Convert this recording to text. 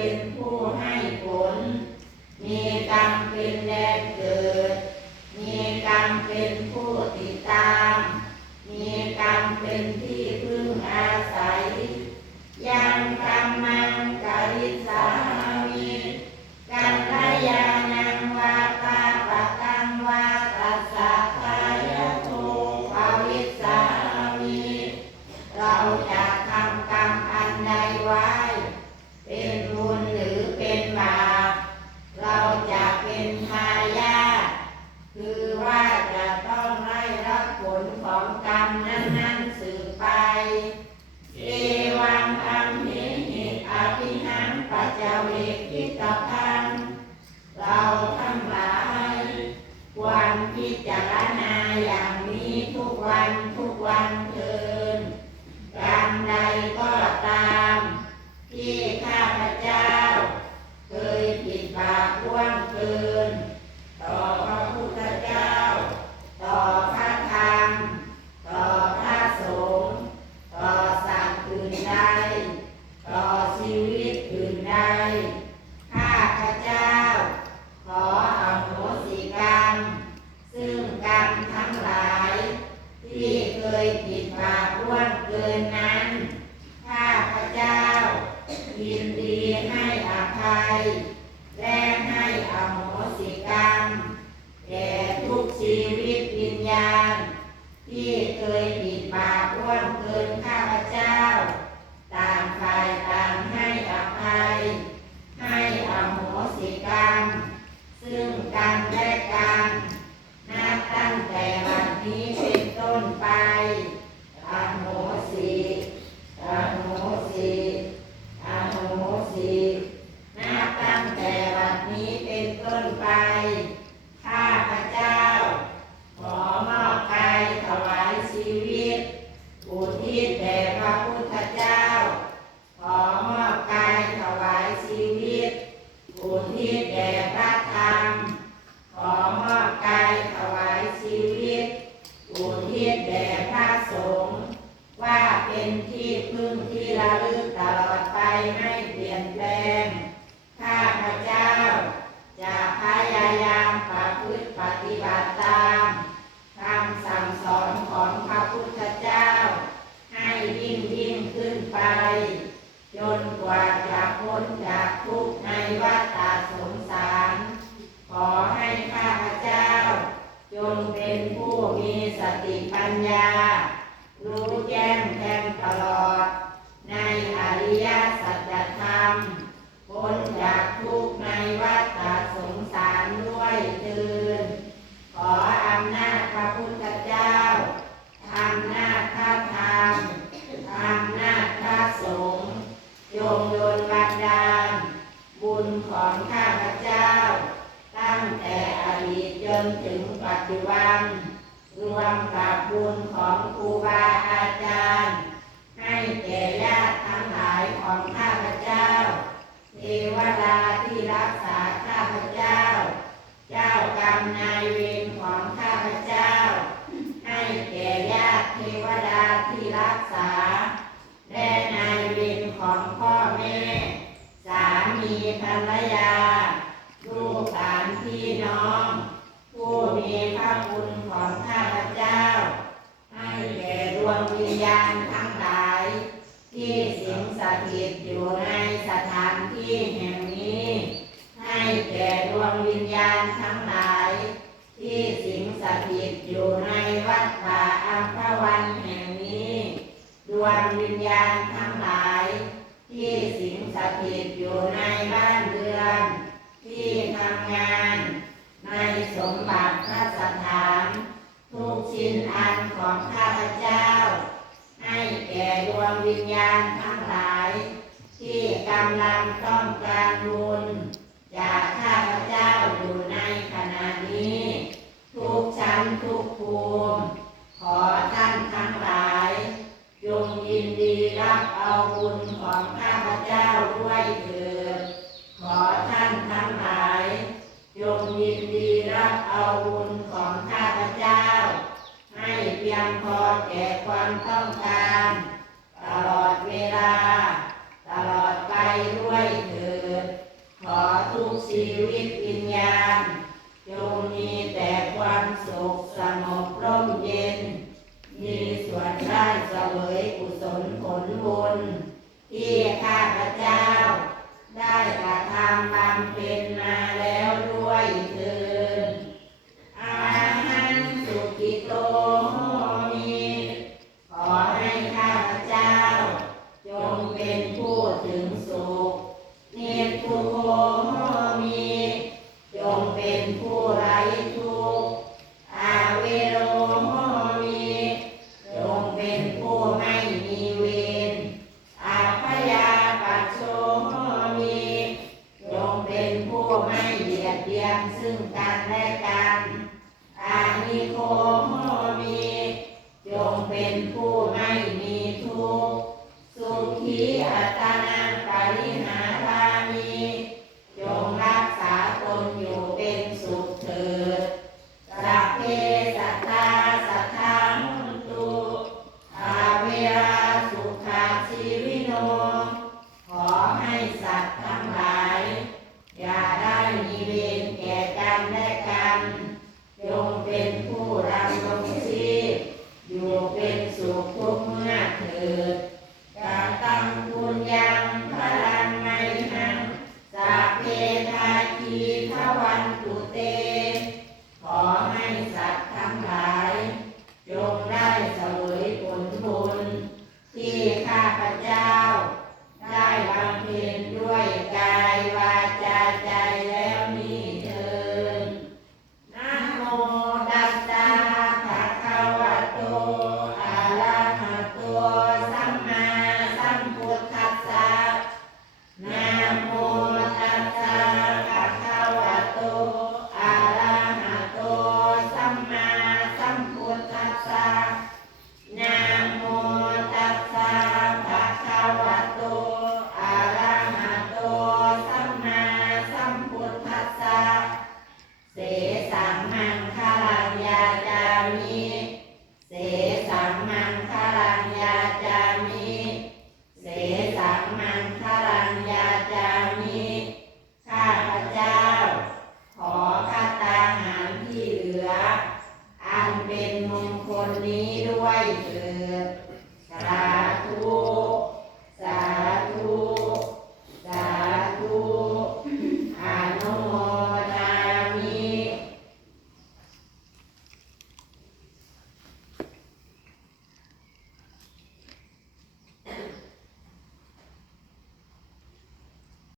เป็นผู้ให้ผล มีกรรมเป็นแดนเกิด มีกรรมเป็นผู้ติดตาม ไป Amen. ที่แห่งนี้ ให้แก่ดวงวิญญาณทั้งหลาย ที่สิงสถิตอยู่ในวัดป่าอัมพวันแห่งนี้ ดวงวิญญาณทั้งหลาย ที่สิงสถิตอยู่ในบ้านเรือน ที่ทำงาน ในสมบัติพระสถาน ทุกชิ้นอันของข้าพเจ้า ให้แก่ดวงวิญญาณทั้ง กำลังต้องการบุญจากข้าพเจ้าอยู่ในขณะนี้ ทุกชั้นทุกภูมิขอท่านทั้งหลายจงยินดีรับเอาบุญของข้าพเจ้าด้วยเถิดขอท่านทั้งหลายจงยินดีรับเอาบุญของข้าพเจ้า ให้เพียงพอแก่ความต้องการ ตลอดเวลา ด้วยเถิด ขอทุกชีวิตวิญญาณจงมีแต่ความสุขสงบร่มเย็น มีส่วนได้เสวยอุศลผลบุญที่ข้าพระเจ้า ได้กระทำบำเพ็ญมาแล้ว